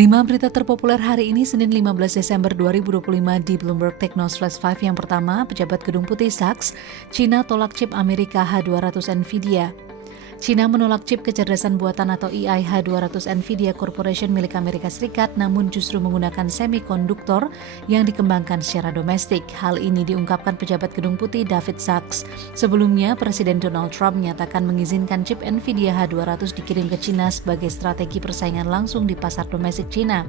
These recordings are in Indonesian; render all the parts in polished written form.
5 berita terpopuler hari ini Senin 15 Desember 2025 di Bloomberg Technos Flash 5. Yang pertama, pejabat Gedung Putih Sachs, China tolak chip Amerika H200 Nvidia. China menolak chip kecerdasan buatan atau AI H200 Nvidia Corporation milik Amerika Serikat, namun justru menggunakan semikonduktor yang dikembangkan secara domestik. Hal ini diungkapkan pejabat Gedung Putih David Sachs. Sebelumnya, Presiden Donald Trump menyatakan mengizinkan chip Nvidia H200 dikirim ke China sebagai strategi persaingan langsung di pasar domestik China.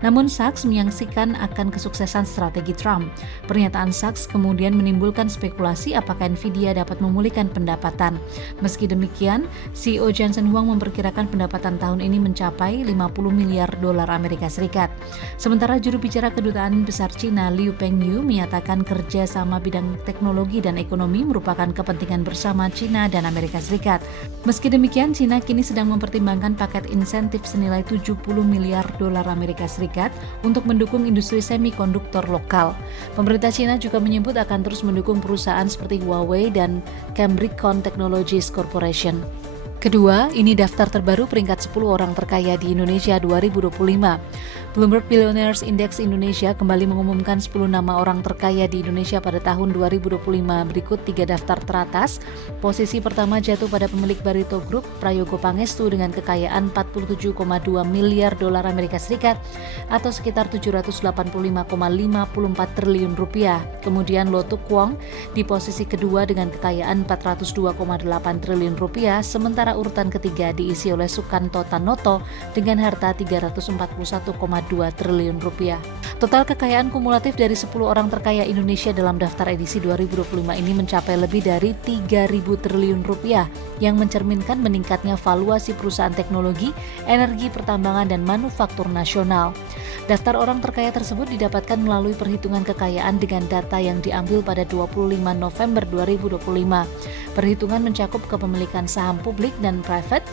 Namun Sachs menyaksikan akan kesuksesan strategi Trump. Pernyataan Sachs kemudian menimbulkan spekulasi apakah Nvidia dapat memulihkan pendapatan. Meski demikian, CEO Jensen Huang memperkirakan pendapatan tahun ini mencapai 50 miliar dolar Amerika Serikat. Sementara juru bicara Kedutaan Besar China Liu Pengyu menyatakan kerja sama bidang teknologi dan ekonomi merupakan kepentingan bersama China dan Amerika Serikat. Meski demikian, China kini sedang mempertimbangkan paket insentif senilai 70 miliar dolar Amerika Serikat untuk mendukung industri semikonduktor lokal. Pemerintah China juga menyebut akan terus mendukung perusahaan seperti Huawei dan Cambricon Technologies Corporation. Kedua, ini daftar terbaru peringkat 10 orang terkaya di Indonesia 2025. Bloomberg Billionaires Index Indonesia kembali mengumumkan 10 nama orang terkaya di Indonesia pada tahun 2025. Berikut 3 daftar teratas. Posisi pertama jatuh pada pemilik Barito Group, Prayogo Pangestu dengan kekayaan 47,2 miliar dolar Amerika Serikat atau sekitar 785,54 triliun rupiah. Kemudian Lotuk Kwong di posisi kedua dengan kekayaan 402,8 triliun rupiah, sementara urutan ketiga diisi oleh Sukanto Tanoto dengan harta 341,2 triliun rupiah. Total kekayaan kumulatif dari 10 orang terkaya Indonesia dalam daftar edisi 2025 ini mencapai lebih dari 3.000 triliun rupiah yang mencerminkan meningkatnya valuasi perusahaan teknologi, energi, pertambangan, dan manufaktur nasional. Daftar orang terkaya tersebut didapatkan melalui perhitungan kekayaan dengan data yang diambil pada 25 November 2025. Perhitungan mencakup kepemilikan saham publik dan private,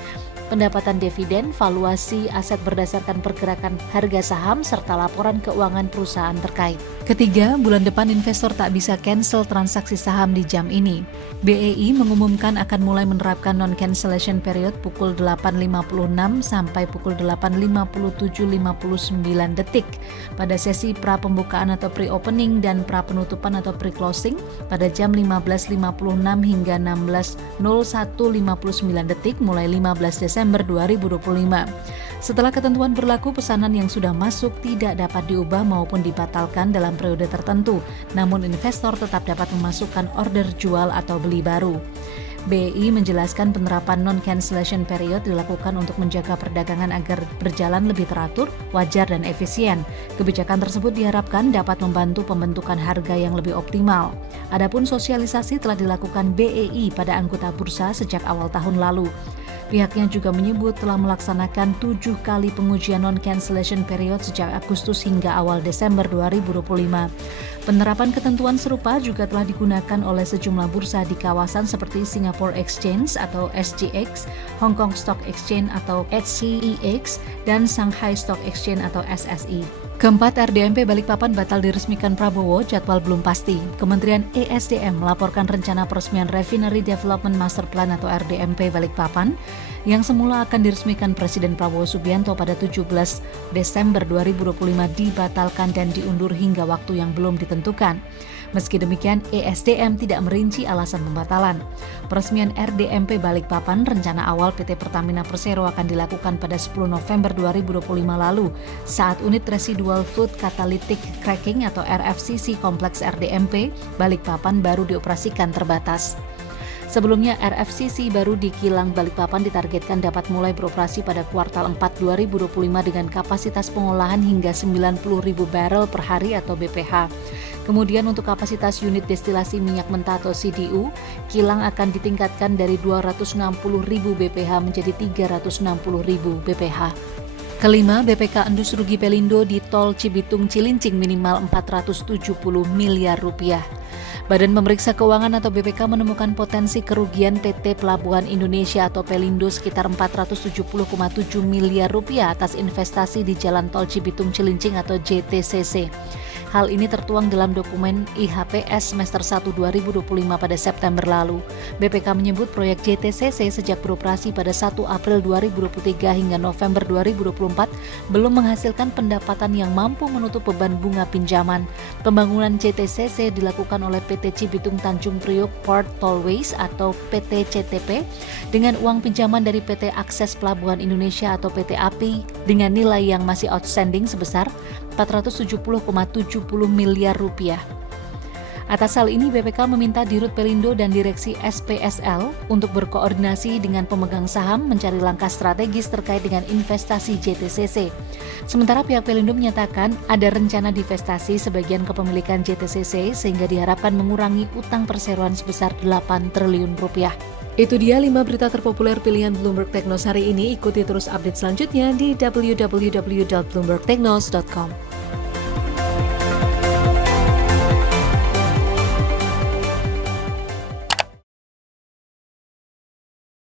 pendapatan dividen, valuasi aset berdasarkan pergerakan harga saham, serta laporan keuangan perusahaan terkait. Ketiga, bulan depan investor tak bisa cancel transaksi saham di jam ini. BEI mengumumkan akan mulai menerapkan non-cancellation period pukul 8.56 sampai pukul 8.57.59 detik pada sesi pra-pembukaan atau pre-opening dan pra-penutupan atau pre-closing pada jam 15.56 hingga 16.01.59 detik mulai 15 Desember 2025. Setelah ketentuan berlaku, pesanan yang sudah masuk tidak dapat diubah maupun dibatalkan dalam periode tertentu, namun investor tetap dapat memasukkan order jual atau beli baru. BEI menjelaskan penerapan non-cancellation period dilakukan untuk menjaga perdagangan agar berjalan lebih teratur, wajar, dan efisien. Kebijakan tersebut diharapkan dapat membantu pembentukan harga yang lebih optimal. Adapun sosialisasi telah dilakukan BEI pada anggota bursa sejak awal tahun lalu. Pihaknya juga menyebut telah melaksanakan 7 kali pengujian non-cancellation period sejak Agustus hingga awal Desember 2025. Penerapan ketentuan serupa juga telah digunakan oleh sejumlah bursa di kawasan seperti Singapore Exchange atau SGX, Hong Kong Stock Exchange atau HCEX, dan Shanghai Stock Exchange atau SSE. Keempat, RDMP Balikpapan batal diresmikan Prabowo, jadwal belum pasti. Kementerian ESDM melaporkan rencana peresmian Refinery Development Master Plan atau RDMP Balikpapan yang semula akan diresmikan Presiden Prabowo Subianto pada 17 Desember 2025 dibatalkan dan diundur hingga waktu yang belum ditentukan. Meski demikian, ESDM tidak merinci alasan pembatalan. Peresmian RDMP Balikpapan rencana awal PT Pertamina Persero akan dilakukan pada 10 November 2025 lalu saat unit Residual Food Catalytic Cracking atau RFCC Kompleks RDMP Balikpapan baru dioperasikan terbatas. Sebelumnya, RFCC baru di Kilang Balikpapan ditargetkan dapat mulai beroperasi pada kuartal 4 2025 dengan kapasitas pengolahan hingga 90.000 barel per hari atau BPH. Kemudian untuk kapasitas unit destilasi minyak mentah atau CDU, kilang akan ditingkatkan dari 260.000 BPH menjadi 360.000 BPH. Kelima, BPK Endus rugi Pelindo di Tol Cibitung Cilincing minimal 470 miliar rupiah. Badan Pemeriksa Keuangan atau BPK menemukan potensi kerugian PT Pelabuhan Indonesia atau Pelindo sekitar 470,7 miliar rupiah atas investasi di Jalan Tol Cibitung Cilincing atau JTCC. Hal ini tertuang dalam dokumen IHPS semester 1 2025 pada September lalu. BPK menyebut proyek JTCC sejak beroperasi pada 1 April 2023 hingga November 2024 belum menghasilkan pendapatan yang mampu menutup beban bunga pinjaman. Pembangunan JTCC dilakukan oleh PT Cibitung Tanjung Priok Port Tollways atau PT CTP dengan uang pinjaman dari PT Akses Pelabuhan Indonesia atau PT API dengan nilai yang masih outstanding sebesar 470,70 miliar rupiah. Atas hal ini, BPK meminta Dirut Pelindo dan Direksi SPSL untuk berkoordinasi dengan pemegang saham mencari langkah strategis terkait dengan investasi JTCC. Sementara pihak Pelindo menyatakan ada rencana divestasi sebagian kepemilikan JTCC sehingga diharapkan mengurangi utang perseroan sebesar 8 triliun rupiah. Itu dia 5 berita terpopuler pilihan Bloomberg Technos hari ini. Ikuti terus update selanjutnya di www.bloombergtechnos.com.